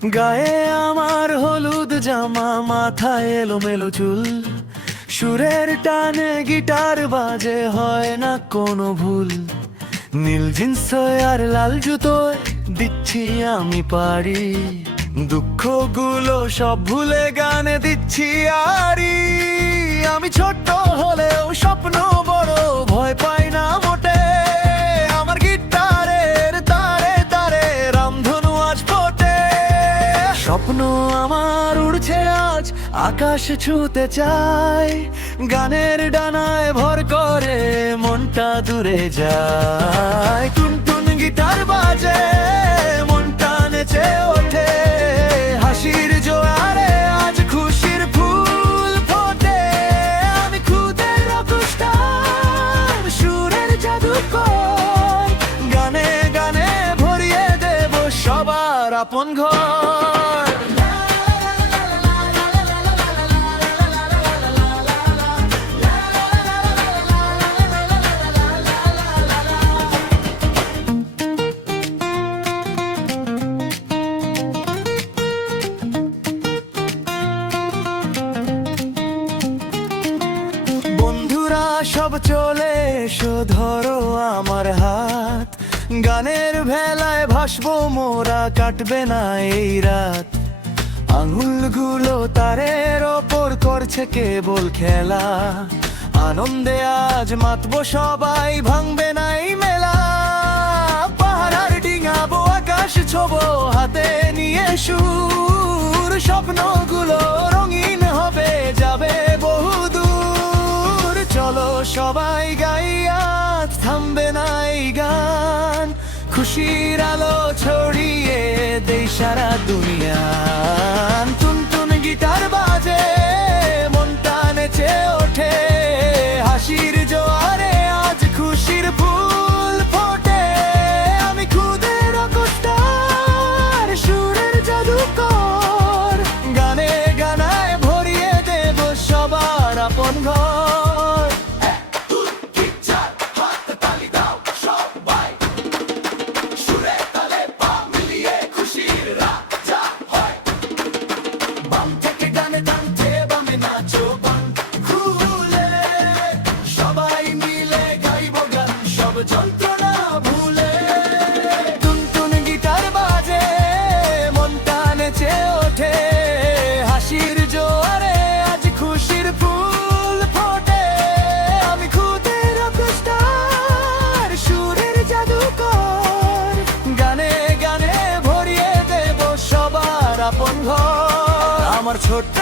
গায়ে আমার হলুদ জামা, মাথায় এলোমেলো চুল, সুরের টানে গিটার বাজে, হয় না কোনো ভুল। নীল জিন্স আর লাল জুতোয় দিচ্ছি আমি পারি, দুঃখগুলো সব ভুলে গানে দিচ্ছি আরি। আমি ছোট্ট হলেও স্বপ্ন বড়, ভয় পাই না মোটে। আমার গিটারের তারে তারে রামধনু আজ ফোটে। স্বপ্ন আমার উড়ছে আজ, আকাশ ছুঁতে চাই, গানের ডানায় ভর করে মনটা দূরে যায়। টুনটুন গিটার বাজে, মনটা নেচে ওঠে, হাসির জোয়ারে আজ খুশির ফুল ফোটে। আমি খুদে রকস্টার, সুরের জাদুকর, গানে গানে ভরিয়ে দেব সবার আপন ঘর। বন্ধুরা সব চলে এসো, ধরো আমার হাত, গানের ভেলায় ভাসবো মোরা, কাটবে না এই রাত। আঙুলগুলো তারের ওপর করছে কেবল খেলা, আনন্দে আজ মাতবো সবাই, ভাঙবে না এই মেলা। পাহাড় ডিঙাবো, আকাশ ছোবো, হাতে নিয়ে সুর, স্বপ্নগুলো রঙিন হবে, যাবে বহুদূর। চলো সবাই গাই আজ, থামবে না এই গান, খুশির আলো ছড়িয়ে দেই সারা দুনিয়া। টুনটুন গিটার বাজে, মনটা নেচে ওঠে, হাসির জোয়ারে আজ খুশির ফুল ফোটে। আমি খুদে রকস্টার, সুরের জাদুকর, গানে গানায় ভরিয়ে দেব সবার আপন ঘর। যন্ত্রণা ভুলে টুনটুন গিটার বাজে, মনটা নেচে ওঠে, হাসির জোয়ারে আজ খুশির ফুল ফোটে। আমি খুদে রকস্টার, সুরের জাদুকর, গানে গানে ভরিয়ে দেব সবার আপন ঘর। আমার ছোট্ট